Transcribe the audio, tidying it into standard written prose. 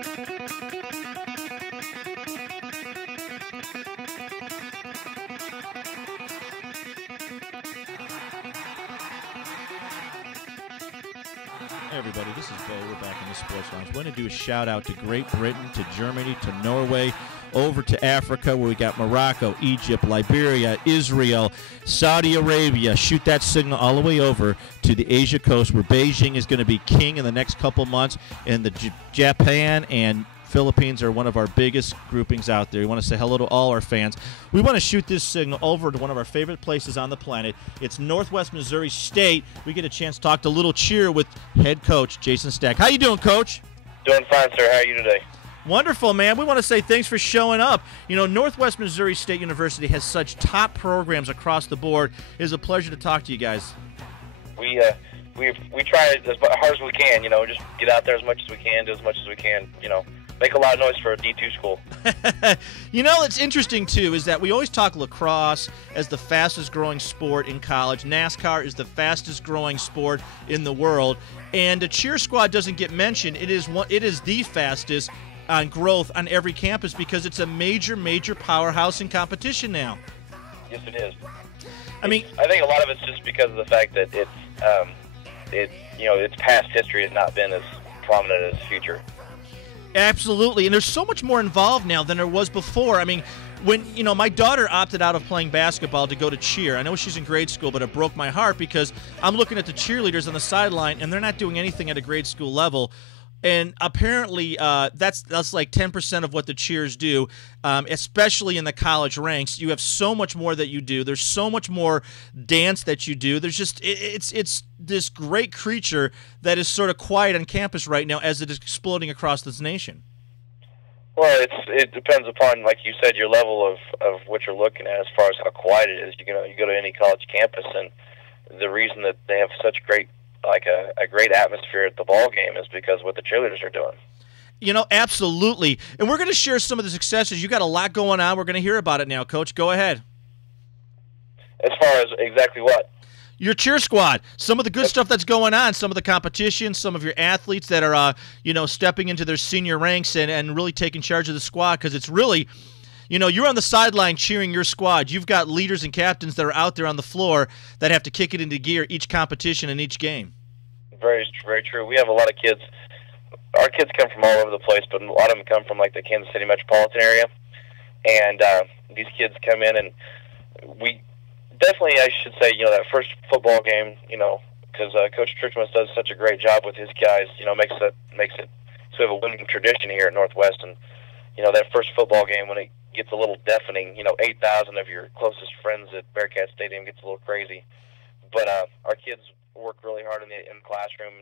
Hey everybody, this is Bo. We're back in the Sports Lounge. We're going to do a shout out to Great Britain, to Germany, to Norway, over to Africa where we got Morocco, Egypt, Liberia, Israel, Saudi Arabia. Shoot that signal all the way over to the Asia coast where Beijing is going to be king in the next couple months, and the Japan and Philippines are one of our biggest groupings out there. We want to say hello to all our fans. We want to shoot this signal over to one of our favorite places on the planet. It's Northwest Missouri State. We get a chance to talk to Little Cheer with head coach Jason Stack. How you doing, Coach? Doing fine, sir. How are you today? Wonderful, man. We want to say thanks for showing up. You know, Northwest Missouri State University has such top programs across the board. It is a pleasure to talk to you guys. We try as hard as we can, just get out there as much as we can, do as much as we can, make a lot of noise for a D2 school. You know, it's interesting, too, is that we always talk lacrosse as the fastest growing sport in college. NASCAR is the fastest growing sport in the world. And the cheer squad doesn't get mentioned. It is the fastest on growth on every campus because it's a major, major powerhouse in competition now. Yes, it is. I think a lot of it's just because of the fact that its past history has not been as prominent as its future. Absolutely, and there's so much more involved now than there was before. I mean, when my daughter opted out of playing basketball to go to cheer. I know she's in grade school, but it broke my heart because I'm looking at the cheerleaders on the sideline, and they're not doing anything at a grade school level. And apparently, that's like 10% of what the cheers do, especially in the college ranks. You have so much more that you do. There's so much more dance that you do. There's just it's this great creature that is sort of quiet on campus right now as it is exploding across this nation. Well, it depends upon, like you said, your level of what you're looking at as far as how quiet it is. You go to any college campus, and the reason that they have such a great atmosphere at the ball game is because what the cheerleaders are doing. Absolutely. And we're going to share some of the successes. You got a lot going on. We're going to hear about it now, Coach. Go ahead. As far as exactly what? Your cheer squad. Some of the good stuff that's going on. Some of the competition. Some of your athletes that are, stepping into their senior ranks and really taking charge of the squad because it's really – you're on the sideline cheering your squad. You've got leaders and captains that are out there on the floor that have to kick it into gear each competition and each game. Very, very true. We have a lot of kids. Our kids come from all over the place, but a lot of them come from the Kansas City metropolitan area. And these kids come in, and we definitely, I should say, that first football game, because Coach Trichmus does such a great job with his guys, makes it so we have a winning tradition here at Northwest. And that first football game when it gets a little deafening, 8,000 of your closest friends at Bearcat Stadium gets a little crazy. But our kids work really hard in the classroom.